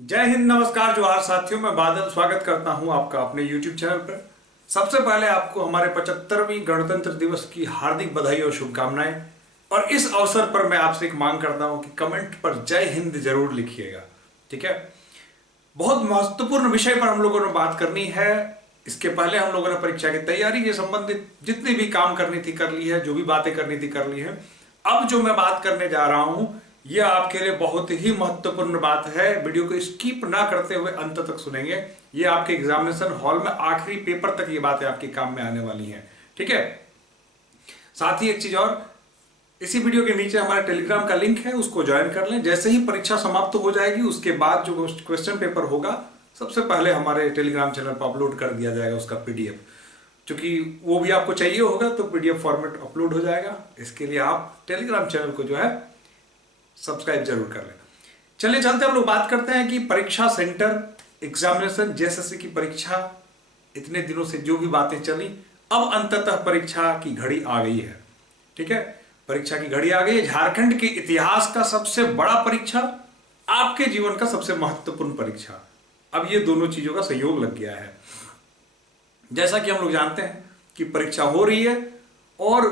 जय हिंद, नमस्कार, जोहार साथियों। मैं बादल स्वागत करता हूं आपका अपने YouTube चैनल पर। सबसे पहले आपको हमारे 75वीं गणतंत्र दिवस की हार्दिक बधाई और शुभकामनाएं। और इस अवसर पर मैं आपसे एक मांग करता हूं कि कमेंट पर जय हिंद जरूर लिखिएगा। ठीक है। बहुत महत्वपूर्ण विषय पर हम लोगों ने बात करनी है। इसके पहले हम लोगों ने परीक्षा की तैयारी के संबंधित जितनी भी काम करनी थी कर ली है, जो भी बातें करनी थी कर ली है। अब जो मैं बात करने जा रहा हूं यह आपके लिए बहुत ही महत्वपूर्ण बात है। वीडियो को स्किप ना करते हुए अंत तक सुनेंगे। ये आपके एग्जामिनेशन हॉल में आखिरी पेपर तक ये बातें आपके काम में आने वाली हैं। ठीक है। साथ ही एक चीज और, इसी वीडियो के नीचे हमारा टेलीग्राम का लिंक है, उसको ज्वाइन कर लें। जैसे ही परीक्षा समाप्त हो जाएगी उसके बाद जो क्वेश्चन पेपर होगा सबसे पहले हमारे टेलीग्राम चैनल पर अपलोड कर दिया जाएगा उसका पीडीएफ। क्योंकि वो भी आपको चाहिए होगा तो पीडीएफ फॉर्मेट अपलोड हो जाएगा। इसके लिए आप टेलीग्राम चैनल को जो है सब्सक्राइब जरूर कर लें। चलिए चलते हम लोग बात करते हैं कि परीक्षा सेंटर एग्जामिनेशन जेएसएससी की परीक्षा इतने दिनों से जो भी बातें चली, अब अंततः परीक्षा की घड़ी आ गई है। ठीक है। परीक्षा की घड़ी आ गई है। झारखंड के इतिहास का सबसे बड़ा परीक्षा, आपके जीवन का सबसे महत्वपूर्ण परीक्षा। अब ये दोनों चीजों का संयोग लग गया है। जैसा कि हम लोग जानते हैं कि परीक्षा हो रही है और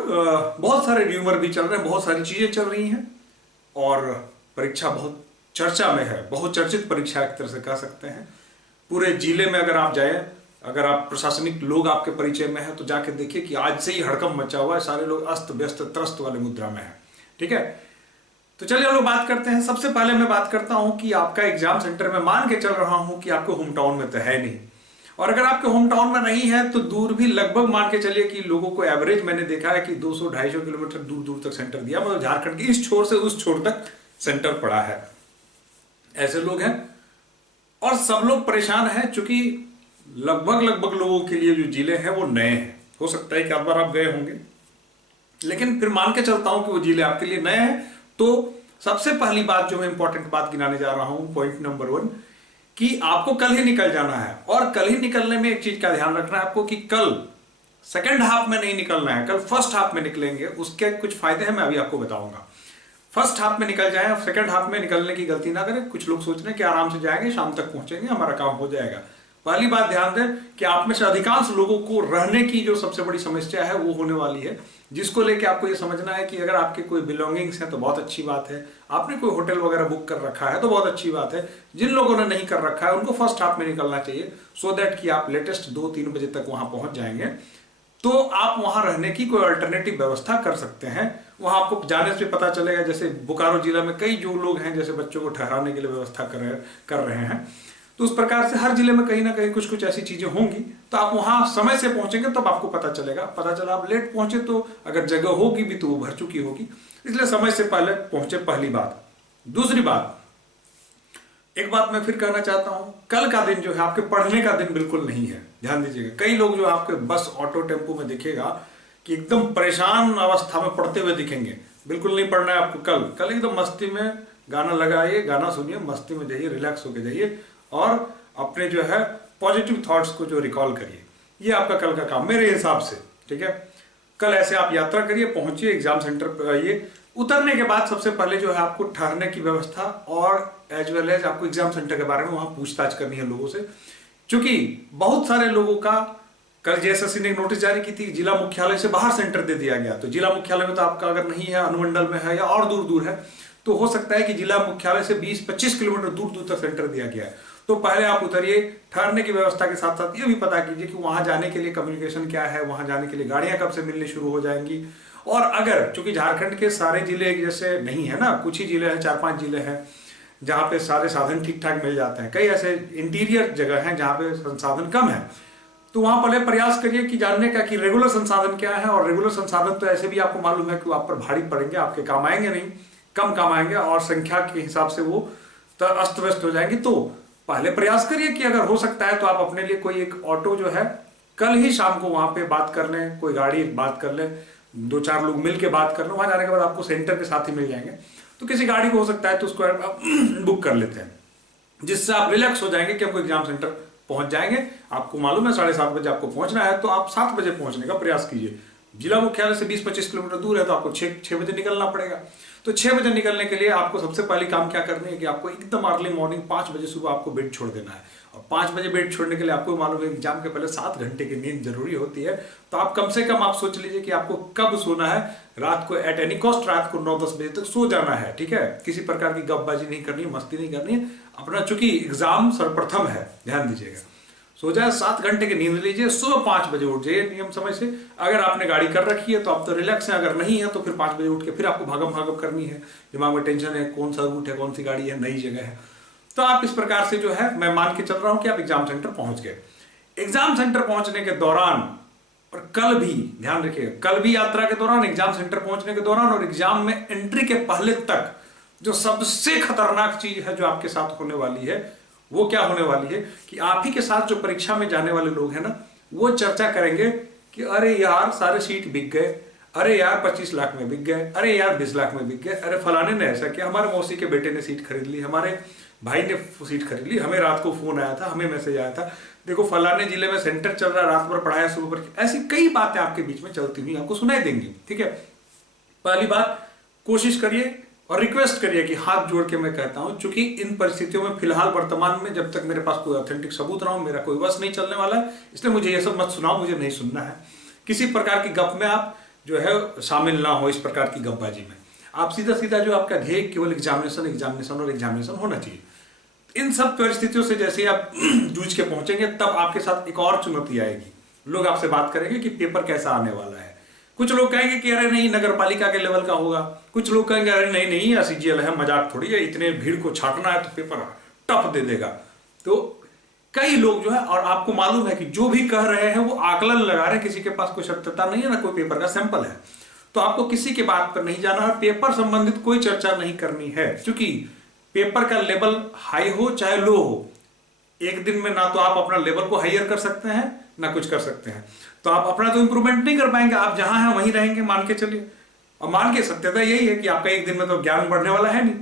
बहुत सारे र्यूमर भी चल रहे हैं, बहुत सारी चीजें चल रही हैं और परीक्षा बहुत चर्चा में है। बहुत चर्चित परीक्षा एक तरह से कह सकते हैं। पूरे जिले में अगर आप जाए, अगर आप प्रशासनिक लोग आपके परिचय में है तो जाके देखिए कि आज से ही हड़कंप मचा हुआ है। सारे लोग अस्त व्यस्त त्रस्त वाले मुद्रा में है। ठीक है। तो चलिए हम लोग बात करते हैं। सबसे पहले मैं बात करता हूं कि आपका एग्जाम सेंटर में मान के चल रहा हूं कि आपके होम टाउन में तो है नहीं, और अगर आपके होम टाउन में नहीं है तो दूर भी लगभग मान के चलिए कि लोगों को एवरेज मैंने देखा है कि 200-250 किलोमीटर दूर दूर तक सेंटर दिया। मतलब झारखंड की इस छोर से उस छोर तक सेंटर पड़ा है। ऐसे लोग हैं और सब लोग परेशान हैं, चूंकि लगभग लोगों के लिए जो जिले हैं वो नए हैं। हो सकता है कि एक बार आप गए होंगे, लेकिन फिर मान के चलता हूं कि वो जिले आपके लिए नए हैं। तो सबसे पहली बात जो मैं इंपॉर्टेंट बात गिनाने जा रहा हूं, पॉइंट नंबर 1, कि आपको कल ही निकल जाना है। और कल ही निकलने में एक चीज का ध्यान रखना है आपको कि कल सेकंड हाफ में नहीं निकलना है, कल फर्स्ट हाफ में निकलेंगे। उसके कुछ फायदे हैं, मैं अभी आपको बताऊंगा। फर्स्ट हाफ में निकल जाए, सेकंड हाफ में निकलने की गलती ना करें। कुछ लोग सोच रहे हैं कि आराम से जाएंगे, शाम तक पहुंचेंगे, हमारा काम हो जाएगा। पहली बात ध्यान दें कि आप में से अधिकांश लोगों को रहने की जो सबसे बड़ी समस्या है वो होने वाली है, जिसको लेके आपको ये समझना है कि अगर आपके कोई बिलोंगिंग्स हैं तो बहुत अच्छी बात है। आपने कोई होटल वगैरह बुक कर रखा है तो बहुत अच्छी बात है। जिन लोगों ने नहीं कर रखा है उनको फर्स्ट हाफ में निकलना चाहिए, सो दैट कि आप लेटेस्ट 2-3 बजे तक वहां पहुंच जाएंगे। तो आप वहां रहने की कोई अल्टरनेटिव व्यवस्था कर सकते हैं। वहां आपको जाने से पता चलेगा, जैसे बोकारो जिला में कई जो लोग हैं जैसे बच्चों को ठहराने के लिए व्यवस्था कर रहे हैं, तो उस प्रकार से हर जिले में कहीं ना कहीं कुछ कुछ ऐसी चीजें होंगी। तो आप वहां समय से पहुंचेंगे तब आपको पता चलेगा। पता चला आप लेट पहुंचे तो अगर जगह होगी भी तो वो भर चुकी होगी, इसलिए समय से पहले पहुंचे, पहली बात। दूसरी बात, एक बात मैं फिर कहना चाहता हूं, कल का दिन जो है आपके पढ़ने का दिन बिल्कुल नहीं है। ध्यान दीजिएगा। कई लोग जो आपके बस ऑटो टेम्पो में दिखेगा कि एकदम परेशान अवस्था में पढ़ते हुए दिखेंगे। बिल्कुल नहीं पढ़ना है आपको। कल एकदम मस्ती में गाना लगाइए, गाना सुनिए, मस्ती में जाइए, रिलैक्स होकर जाइए और अपने जो है पॉजिटिव थॉट्स को जो रिकॉल करिए। ये आपका कल का काम मेरे हिसाब से। ठीक है। कल ऐसे आप यात्रा करिए, पहुंचिए, एग्जाम सेंटर पर आइए। उतरने के बाद सबसे पहले जो है आपको ठहरने की व्यवस्था और एज वेल एज आपको एग्जाम सेंटर के बारे में वहां पूछताछ करनी है लोगों से। क्योंकि बहुत सारे लोगों का कल जेएसएससी ने नोटिस जारी की थी, जिला मुख्यालय से बाहर सेंटर दे दिया गया। तो जिला मुख्यालय में तो आपका अगर नहीं है, अनुमंडल में है या और दूर दूर है, तो हो सकता है कि जिला मुख्यालय से 20-25 किलोमीटर दूर दूर तक सेंटर दिया गया है। तो पहले आप उतरिए, ठहरने की व्यवस्था के साथ साथ ये भी पता कीजिए कि वहां जाने के लिए कम्युनिकेशन क्या है, वहां जाने के लिए गाड़ियां कब से मिलनी शुरू हो जाएंगी। और अगर चूंकि झारखंड के सारे जिले एक जैसे नहीं है ना, कुछ ही जिले हैं, 4-5 जिले हैं जहां पे सारे साधन ठीक ठाक मिल जाते हैं। कई ऐसे इंटीरियर जगह हैं जहां पे संसाधन कम है। तो वहां पहले प्रयास करिए कि जानने का कि रेगुलर संसाधन क्या है। और रेगुलर संसाधन तो ऐसे भी आपको मालूम है कि वो आप पर भारी पड़ेंगे, आपके काम आएंगे नहीं, कम काम आएंगे और संख्या के हिसाब से वो अस्त व्यस्त हो जाएंगी। तो पहले प्रयास करिए कि अगर हो सकता है तो आप अपने लिए कोई एक ऑटो जो है कल ही शाम को वहां पे बात कर लें, कोई गाड़ी बात कर लें, 2-4 लोग मिल के बात कर लें। वहां जाने के बाद आपको सेंटर के साथ ही मिल जाएंगे, तो किसी गाड़ी को हो सकता है तो उसको आप बुक कर लेते हैं, जिससे आप रिलैक्स हो जाएंगे कि हमको एग्जाम सेंटर पहुंच जाएंगे। आपको मालूम है 7:30 बजे आपको पहुंचना है, तो आप 7 बजे पहुंचने का प्रयास कीजिए। जिला मुख्यालय से 20-25 किलोमीटर दूर है तो आपको 6 बजे निकलना पड़ेगा। तो 6 बजे निकलने के लिए आपको सबसे पहले काम क्या करनी है कि आपको एकदम अर्ली मॉर्निंग 5 बजे सुबह आपको बेड छोड़ देना है। और 5 बजे बेड छोड़ने के लिए आपको मालूम है एग्जाम के पहले 7 घंटे की नींद जरूरी होती है। तो आप कम से कम आप सोच लीजिए कि आपको कब सोना है। रात को एट एनी कॉस्ट रात को 9-10 बजे तक सो जाना है, ठीक है। किसी प्रकार की गपबाजी नहीं करनी, मस्ती नहीं करनी है अपना, चूंकि एग्जाम सर्वप्रथम है, ध्यान दीजिएगा। सो जाए, 7 घंटे की नींद लीजिए, सुबह 5 बजे उठ जाइए नियम समय से। अगर आपने गाड़ी कर रखी है तो आप तो रिलैक्स हैं, अगर नहीं है तो फिर 5 बजे उठ के फिर आपको भागम भागम करनी है। दिमाग में टेंशन है, कौन सा रूट है, कौन सी गाड़ी है, नई जगह है। तो आप इस प्रकार से जो है, मैं मान के चल रहा हूं कि आप एग्जाम सेंटर पहुंच गए। एग्जाम सेंटर पहुंचने के दौरान, और कल भी ध्यान रखिएगा, कल भी यात्रा के दौरान, एग्जाम सेंटर पहुंचने के दौरान और एग्जाम में एंट्री के पहले तक जो सबसे खतरनाक चीज है जो आपके साथ होने वाली है, वो क्या होने वाली है कि आप ही के साथ जो परीक्षा में जाने वाले लोग हैं ना, वो चर्चा करेंगे कि अरे यार सारे सीट बिक गए, अरे यार 25 लाख में बिक गए, अरे यार 20 लाख में बिक गए, अरे फलाने ने ऐसा किया, हमारे मौसी के बेटे ने सीट खरीद ली, हमारे भाई ने सीट खरीद ली, हमें रात को फोन आया था, हमें मैसेज आया था, देखो फलाने जिले में सेंटर चल रहा है, रात भर पढ़ाया सुबह पर। ऐसी कई बातें आपके बीच में चलती हुई आपको सुनाई देंगी, ठीक है। पहली बात, कोशिश करिए और रिक्वेस्ट करिए कि हाथ जोड़ के मैं कहता हूं, चूंकि इन परिस्थितियों में फिलहाल वर्तमान में जब तक मेरे पास कोई ऑथेंटिक सबूत ना हो, मेरा कोई बस नहीं चलने वाला है, इसलिए मुझे ये सब मत सुनाओ, मुझे नहीं सुनना है। किसी प्रकार की गप में आप जो है शामिल ना हो, इस प्रकार की गपबाजी में। आप सीधा सीधा जो आपका ध्येय केवल एग्जामिनेशन एग्जामिनेशन और एग्जामिनेशन होना चाहिए। इन सब परिस्थितियों से जैसे आप जूझ के पहुंचेंगे, तब आपके साथ एक और चुनौती आएगी। लोग आपसे बात करेंगे कि पेपर कैसा आने वाला है। कुछ लोग कहेंगे कि अरे नहीं नगर पालिका के लेवल का होगा, कुछ लोग कहेंगे अरे नहीं नहीं सीजीएल है, मजाक थोड़ी है, इतने भीड़ को छाटना है तो पेपर टफ दे देगा। तो कई लोग जो है, और आपको मालूम है कि जो भी कह रहे हैं वो आकलन लगा रहे हैं, किसी के पास कोई सत्यता नहीं है, ना कोई पेपर का सैंपल है। तो आपको किसी के बात पर नहीं जाना है, पेपर संबंधित कोई चर्चा नहीं करनी है, क्योंकि पेपर का लेवल हाई हो चाहे लो हो, एक दिन में ना तो आप अपना लेवल को हायर कर सकते हैं ना कुछ कर सकते हैं। तो आप अपना तो इंप्रूवमेंट नहीं कर पाएंगे, आप जहां हैं वहीं रहेंगे, मान के चलिए। और मान के सत्यता यही है कि आपका एक दिन में तो ज्ञान बढ़ने वाला है नहीं,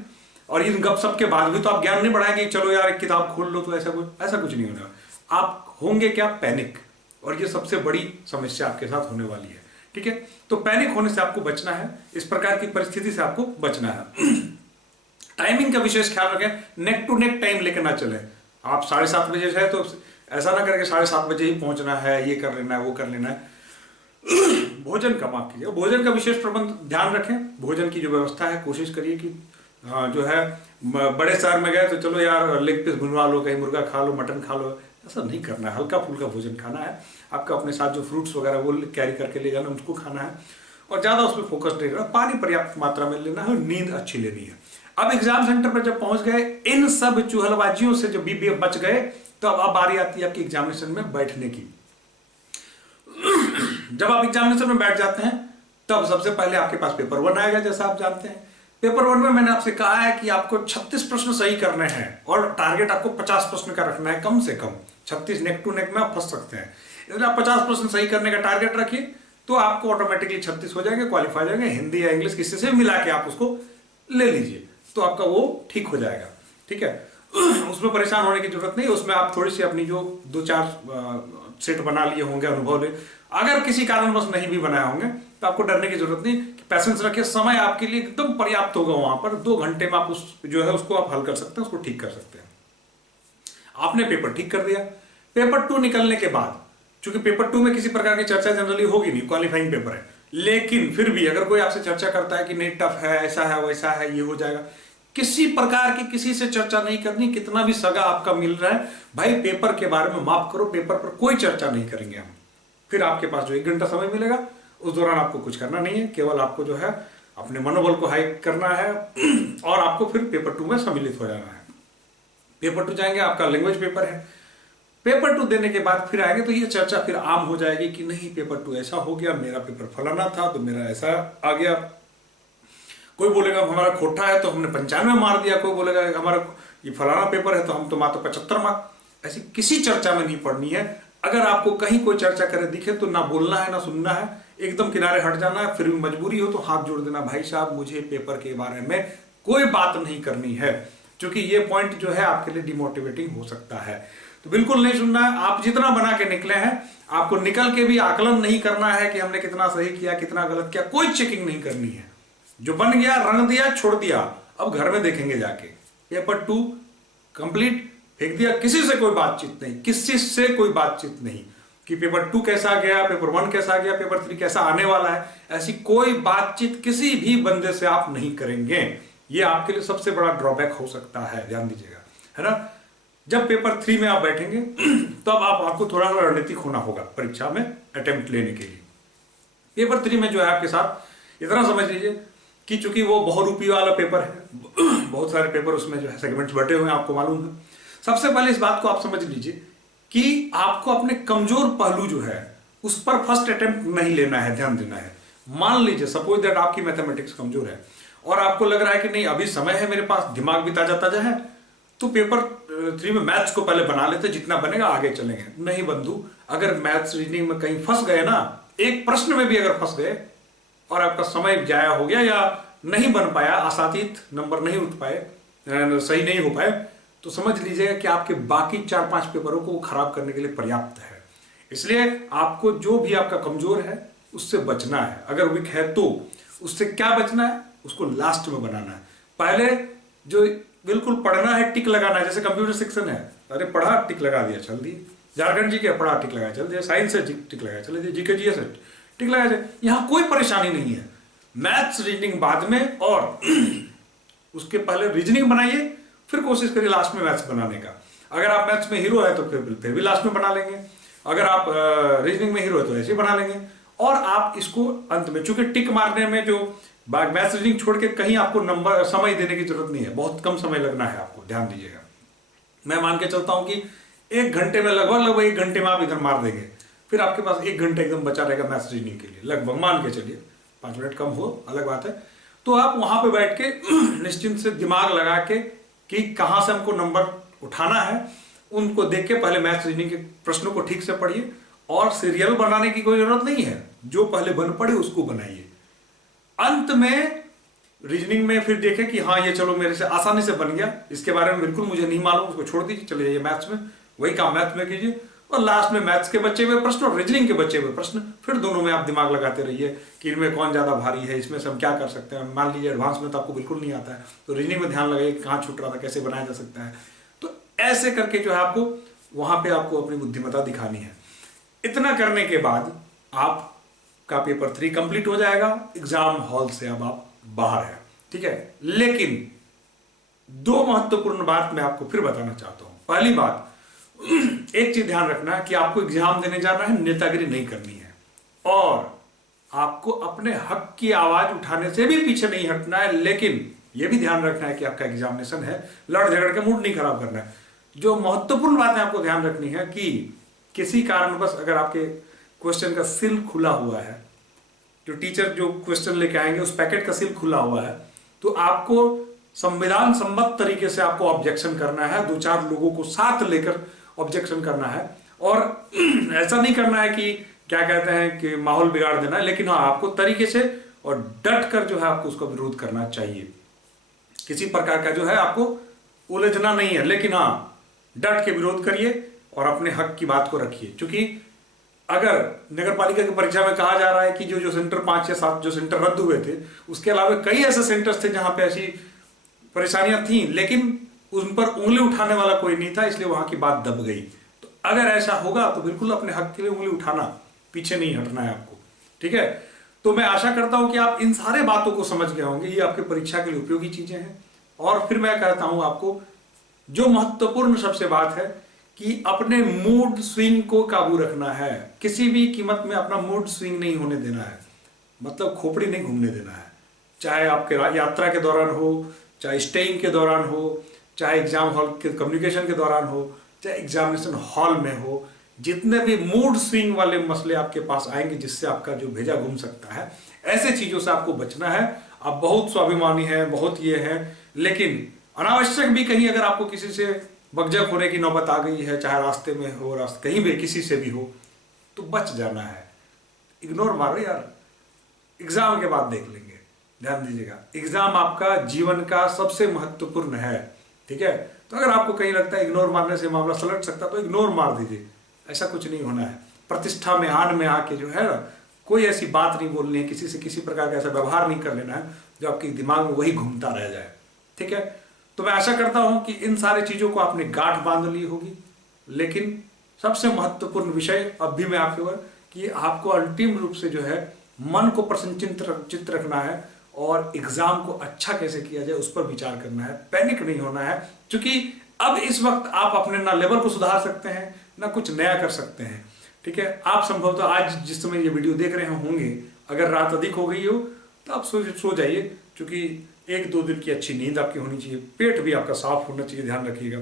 और इन गपशप के बाद भी तो आप ज्ञान नहीं बढ़ाएंगे, चलो यार एक किताब खोल लो, तो ऐसा कुछ नहीं होने वाला। आप होंगे क्या, पैनिक, और ये सबसे बड़ी समस्या आपके साथ होने वाली है, ठीक है। तो पैनिक होने से आपको बचना है, इस प्रकार की परिस्थिति से आपको बचना है। टाइमिंग का विशेष ख्याल रखें, नेक टू नेक टाइम लेकर ना चले। आप 7:30 बजे है तो ऐसा ना करके 7:30 बजे ही पहुंचना है, ये कर लेना है, वो कर लेना है। भोजन का माफ कीजिए, भोजन का विशेष प्रबंध ध्यान रखें। भोजन की जो व्यवस्था है कोशिश करिए कि जो है बड़े शहर में गए तो चलो यार लेग पीस भुनवा लो, कहीं मुर्गा खा लो, मटन खा लो, ऐसा नहीं करना है। हल्का फुल्का भोजन खाना है आपका, अपने साथ जो फ्रूट्स वगैरह वो कैरी करके ले जाना, उसको खाना है, और ज्यादा उसमें फोकस नहीं करना। पानी पर्याप्त मात्रा में लेना है, नींद अच्छी लेनी है। अब एग्जाम सेंटर पर जब पहुंच गए, इन सब चुहलबाजियों से जब भी बच गए, तो अब बारी आती है आपकी एग्जामिनेशन में बैठने की। जब आप एग्जामिनेशन में बैठ जाते हैं, तब सबसे पहले आपके पास पेपर 1 आएगा, जैसा आप जानते हैं। पेपर 1 में मैंने आपसे कहा है कि आपको 36 प्रश्न सही करने हैं, और टारगेट आपको 50 प्रश्न का रखना है, कम से कम 36 नेक टू नेक में आप फंस सकते हैं। यदि आप 50 प्रश्न सही करने का टारगेट रखिए तो आपको ऑटोमेटिकली 36 हो जाएंगे, क्वालिफाई हो जाएंगे। हिंदी या इंग्लिश किसी से मिला के आप उसको ले लीजिए, तो आपका वो ठीक हो जाएगा, ठीक है। उसमें परेशान होने की जरूरत नहीं, उसमें आप थोड़ी सी अपनी जो 2-4 सेट बना लिए होंगे, अनुभव ले, अगर किसी कारणवश नहीं भी बनाए होंगे तो आपको डरने की जरूरत नहीं। पैसेंस रखिए, समय आपके लिए एकदम पर्याप्त होगा। वहां पर 2 घंटे में आप उस जो है उसको आप हल कर सकते हैं, उसको ठीक कर सकते हैं। आपने पेपर ठीक कर दिया। पेपर 2 निकलने के बाद, चूंकि पेपर 2 में किसी प्रकार की चर्चा जनरली होगी नहीं, क्वालिफाइंग पेपर है, लेकिन फिर भी अगर कोई आपसे चर्चा करता है कि नहीं टफ है, ऐसा है, वैसा है, ये हो जाएगा, किसी प्रकार की किसी से चर्चा नहीं करनी। कितना भी सगा आपका मिल रहा है, भाई पेपर के बारे में माफ करो, पेपर पर कोई चर्चा नहीं करेंगे हम। फिर आपके पास जो 1 घंटा समय मिलेगा, उस दौरान आपको कुछ करना नहीं है, केवल आपको जो है अपने मनोबल को हाई करना है, और आपको फिर पेपर 2 में सम्मिलित हो जाना है। पेपर 2 जाएंगे, आपका लैंग्वेज पेपर है। पेपर 2 देने के बाद फिर आएंगे तो ये चर्चा फिर आम हो जाएगी कि नहीं पेपर 2 ऐसा हो गया, मेरा पेपर फलाना था तो मेरा ऐसा आ गया। कोई बोलेगा हमारा खोटा है तो हमने 95 मार दिया, कोई बोलेगा हमारा ये फलाना पेपर है तो हम तो मात्र 75 मार। ऐसी किसी चर्चा में नहीं पड़नी है। अगर आपको कहीं कोई चर्चा करे दिखे तो ना बोलना है ना सुनना है, एकदम किनारे हट जाना है। फिर भी मजबूरी हो तो हाथ जोड़ देना, भाई साहब मुझे पेपर के बारे में कोई बात नहीं करनी है, क्योंकि ये पॉइंट जो है आपके लिए डिमोटिवेटिंग हो सकता है। तो बिल्कुल नहीं सुनना है। आप जितना बना के निकले हैं, आपको निकल के भी आकलन नहीं करना है कि हमने कितना सही किया कितना गलत किया, कोई चेकिंग नहीं करनी है। जो बन गया, रंग दिया, छोड़ दिया, अब घर में देखेंगे जाके। पेपर 2 कंप्लीट, फेंक दिया, किसी से कोई बातचीत नहीं, किसी से कोई बातचीत नहीं कि पेपर 2 कैसा गया, पेपर 1 कैसा गया, पेपर 3 कैसा आने वाला है, ऐसी कोई बातचीत किसी भी बंदे से आप नहीं करेंगे। ये आपके लिए सबसे बड़ा ड्रॉबैक हो सकता है, ध्यान दीजिएगा, है ना। जब पेपर 3 में आप बैठेंगे तब आपको थोड़ा सा रणनीतिक होना होगा परीक्षा में अटेम्प्ट लेने के लिए। पेपर 3 में जो है आपके साथ इतना समझ लीजिए कि चूंकि वो बहुरूपी वाला पेपर है, बहुत सारे पेपर उसमें जो है सेगमेंट्स बटे हुए हैं, आपको मालूम है। सबसे पहले इस बात को आप समझ लीजिए कि आपको अपने कमजोर पहलू जो है उस पर फर्स्ट अटेम्प्ट नहीं लेना है, ध्यान देना है। मान लीजिए सपोज दैट आपकी मैथमेटिक्स कमजोर है और आपको लग रहा है कि नहीं अभी समय है मेरे पास, दिमाग भी ताजा ताजा है, तो पेपर 3 में मैथ्स को पहले बना लेते, जितना बनेगा आगे चलेंगे। नहीं बंधु, अगर मैथ्स रीजनिंग में कहीं फंस गए ना, एक प्रश्न में भी अगर फंस गए और आपका समय जाया हो गया या नहीं बन पाया, आशातीत नंबर नहीं उठ पाए, सही नहीं हो पाए, तो समझ लीजिएगा कि आपके बाकी 4-5 पेपरों को खराब करने के लिए पर्याप्त है। इसलिए आपको जो भी आपका कमजोर है उससे बचना है। अगर वीक है तो उससे क्या बचना है, उसको लास्ट में बनाना है। पहले जो बिल्कुल पढ़ना है, टिक लगाना है, जैसे कंप्यूटर सेक्शन है, अरे पढ़ा टिक लगा दिया चल दिए, झारखंड जी के पढ़ा टिक लगाया चल दिया, साइंस से टिक लगाया चल दिया, जीके जीएस है टिक लगाया जाए, यहां कोई परेशानी नहीं है। मैथ्स रीजनिंग बाद में और उसके पहले रीजनिंग बनाइए, फिर कोशिश करिए लास्ट में मैथ्स बनाने का। अगर आप मैथ्स में हीरो है तो फिर भी लास्ट में बना लेंगे, अगर आप रीजनिंग में हीरो है तो ऐसे ही बना लेंगे। और आप इसको अंत में, चूंकि टिक मारने में जो मैथ्स रीजनिंग छोड़ के कहीं आपको नंबर समय देने की जरूरत नहीं है, बहुत कम समय लगना है आपको, ध्यान दीजिएगा। मैं मान के चलता हूं कि 1 घंटे में लगभग 1 घंटे में आप इधर मार देंगे, फिर आपके पास 1 घंटे एकदम बचा रहेगा मैथ्स रीजनिंग के लिए, लगभग मान के चलिए, 5 मिनट कम हो अलग बात है। तो आप वहां पे बैठ के निश्चिंत से दिमाग लगा के कि कहां से हमको नंबर उठाना है, उनको देख के पहले मैथ्स रीजनिंग के प्रश्नों को ठीक से पढ़िए। और सीरियल बनाने की कोई जरूरत नहीं है, जो पहले बन पड़े उसको बनाइए। अंत में रीजनिंग में फिर देखें कि हाँ ये चलो मेरे से आसानी से बन गया, इसके बारे में बिल्कुल मुझे नहीं मालूम, उसको छोड़ दीजिए, चले जाइए मैथ्स में, वही काम मैथ्स में कीजिए। और लास्ट में मैथ्स के बचे हुए प्रश्न और रीजनिंग के बचे हुए प्रश्न, फिर दोनों में आप दिमाग लगाते रहिए कि इनमें कौन ज्यादा भारी है, इसमें से हम क्या कर सकते हैं। मान लीजिए एडवांस में तो आपको बिल्कुल नहीं आता है, तो रीजनिंग में ध्यान लगाइए कहाँ छूट रहा था, कैसे बनाया जा सकता है। तो ऐसे करके जो है आपको वहां पे आपको अपनी बुद्धिमत्ता दिखानी है। इतना करने के बाद आपका पेपर 3 कंप्लीट हो जाएगा, एग्जाम हॉल से अब आप बाहर हैं, ठीक है। लेकिन 2 महत्वपूर्ण बात मैं आपको फिर बताना चाहता हूं। पहली बात, एक चीज ध्यान रखना है कि आपको एग्जाम देने जाना है, नेतागिरी नहीं करनी है, और आपको अपने हक की आवाज उठाने से भी पीछे नहीं हटना है। लेकिन यह भी ध्यान रखना है कि आपका एग्जामिनेशन है, लड़ झगड़ के मूड नहीं खराब करना है। जो महत्वपूर्ण बात है आपको ध्यान रखनी है कि किसी कारणवश अगर आपके क्वेश्चन का सील खुला हुआ है, जो टीचर जो क्वेश्चन लेके आएंगे उस पैकेट का सील खुला हुआ है, तो आपको संविधान सम्मत तरीके से आपको ऑब्जेक्शन करना है, 2-4 लोगों को साथ लेकर ऑब्जेक्शन करना है। और ऐसा नहीं करना है कि क्या कहते हैं कि माहौल बिगाड़ देना है, लेकिन हाँ आपको तरीके से और डट कर जो है आपको उसका विरोध करना चाहिए। किसी प्रकार का जो है आपको उलझना नहीं है, लेकिन हाँ डट के विरोध करिए और अपने हक की बात को रखिए। क्योंकि अगर नगर पालिका की परीक्षा में कहा जा रहा है कि जो सेंटर 5 या 7 जो सेंटर रद्द हुए थे, उसके अलावा कई ऐसे सेंटर्स थे जहां पे ऐसी परेशानियां थी, लेकिन उन पर उंगली उठाने वाला कोई नहीं था, इसलिए वहां की बात दब गई। तो अगर ऐसा होगा तो बिल्कुल अपने हक के लिए उंगली उठाना, पीछे नहीं हटना है आपको, ठीक है। तो मैं आशा करता हूं कि आप इन सारे बातों को समझ गए होंगे, ये आपके परीक्षा के लिए उपयोगी चीजें हैं। और फिर मैं कहता हूं आपको जो महत्वपूर्ण सबसे बात है कि अपने मूड स्विंग को काबू रखना है, किसी भी कीमत में अपना मूड स्विंग नहीं होने देना है, मतलब खोपड़ी नहीं घूमने देना है। चाहे आपके यात्रा के दौरान हो, चाहे स्टेइंग के दौरान हो, चाहे एग्जाम हॉल के कम्युनिकेशन के दौरान हो, चाहे एग्जामिनेशन हॉल में हो, जितने भी मूड स्विंग वाले मसले आपके पास आएंगे जिससे आपका जो भेजा घूम सकता है, ऐसे चीजों से आपको बचना है। आप बहुत स्वाभिमानी हैं, बहुत ये है, लेकिन अनावश्यक भी कहीं अगर आपको किसी से बकझक होने की नौबत आ गई है, चाहे रास्ते में हो, रास्ते कहीं भी किसी से भी हो, तो बच जाना है। इग्नोर मारो यार, एग्जाम के बाद देख लेंगे। ध्यान दीजिएगा, एग्जाम आपका जीवन का सबसे महत्वपूर्ण है, ठीक है। तो अगर आपको कहीं लगता है इग्नोर मारने से मामला सलट सकता तो इग्नोर मार दीजिए, ऐसा कुछ नहीं होना है। प्रतिष्ठा में आन में आके जो है ना, कोई ऐसी बात नहीं बोलनी है, किसी से किसी प्रकार का ऐसा व्यवहार नहीं कर लेना है जो आपके दिमाग में वही घूमता रह जाए। ठीक है, तो मैं आशा करता हूं कि इन सारी चीजों को आपने गांठ बांध ली होगी। लेकिन सबसे महत्वपूर्ण विषय अब भी मैं आपके ओर कि आपको अंतिम रूप से जो है मन को प्रसन्नचित्त रखना है और एग्जाम को अच्छा कैसे किया जाए उस पर विचार करना है। पैनिक नहीं होना है, क्योंकि अब इस वक्त आप अपने ना लेवल को सुधार सकते हैं ना कुछ नया कर सकते हैं। ठीक है, आप संभवतः आज जिस समय ये वीडियो देख रहे होंगे, अगर रात अधिक हो गई हो तो आप सो जाइए, क्योंकि 1-2 दिन की अच्छी नींद आपकी होनी चाहिए, पेट भी आपका साफ होना चाहिए, ध्यान रखिएगा,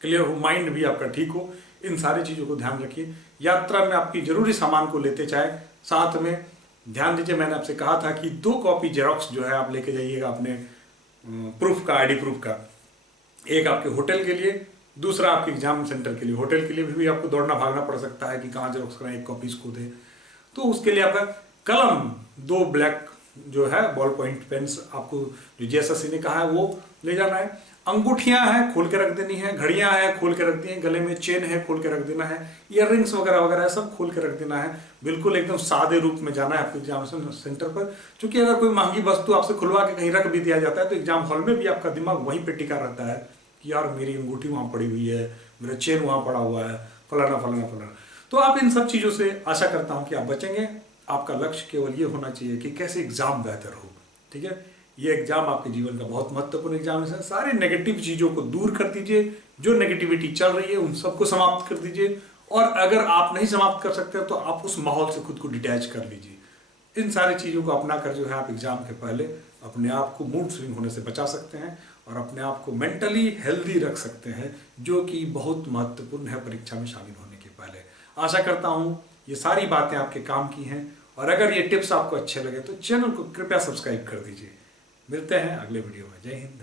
क्लियर हो, माइंड भी आपका ठीक हो, इन सारी चीज़ों को ध्यान रखिए। यात्रा में आपकी जरूरी सामान को लेते जाए, साथ में ध्यान दीजिए, मैंने आपसे कहा था कि 2 कॉपी जेरोक्स जो है आप लेके जाइएगा अपने प्रूफ का, आईडी प्रूफ का। एक आपके होटल के लिए, दूसरा आपके एग्जाम सेंटर के लिए। होटल के लिए भी आपको दौड़ना भागना पड़ सकता है कि कहाँ जेरोक्स कराएं, 1 कॉपी इसको दे, तो उसके लिए आपका कलम, 2 ब्लैक जो है बॉल पॉइंट पेन्स आपको जो JSSC ने कहा है वो ले जाना है। अंगूठियां हैं खोल के रख देनी है, घड़ियां हैं खोल के रख दी है, गले में चेन है खोल के रख देना है, ईयररिंग्स वगैरह वगैरह सब खोल के रख देना है। बिल्कुल एकदम सादे रूप में जाना है आपके एग्जाम सेंटर पर, क्योंकि अगर कोई महंगी वस्तु आपसे खुलवा के कहीं रख भी दिया जाता है तो एग्जाम हॉल में भी आपका दिमाग वहीं पर टिका रहता है कि यार मेरी अंगूठी वहां पड़ी हुई है, मेरा चेन वहां पड़ा हुआ है, फलाना फलाना फलाना। तो आप इन सब चीजों से आशा करता हूं कि आप बचेंगे। आपका लक्ष्य केवल ये होना चाहिए कि कैसे एग्जाम बेहतर हो। ठीक है, ये एग्जाम आपके जीवन का बहुत महत्वपूर्ण एग्जाम है। सारे नेगेटिव चीजों को दूर कर दीजिए, जो नेगेटिविटी चल रही है उन सबको समाप्त कर दीजिए, और अगर आप नहीं समाप्त कर सकते तो आप उस माहौल से खुद को डिटैच कर लीजिए। इन सारी चीजों को अपना कर जो है आप एग्जाम के पहले अपने आप को मूड स्विंग होने से बचा सकते हैं और अपने आप को मेंटली हेल्दी रख सकते हैं, जो कि बहुत महत्वपूर्ण है परीक्षा में शामिल होने के पहले। आशा करता हूं ये सारी बातें आपके काम की हैं, और अगर ये टिप्स आपको अच्छे लगे तो चैनल को कृपया सब्सक्राइब कर दीजिए। मिलते हैं अगले वीडियो में। जय हिंद।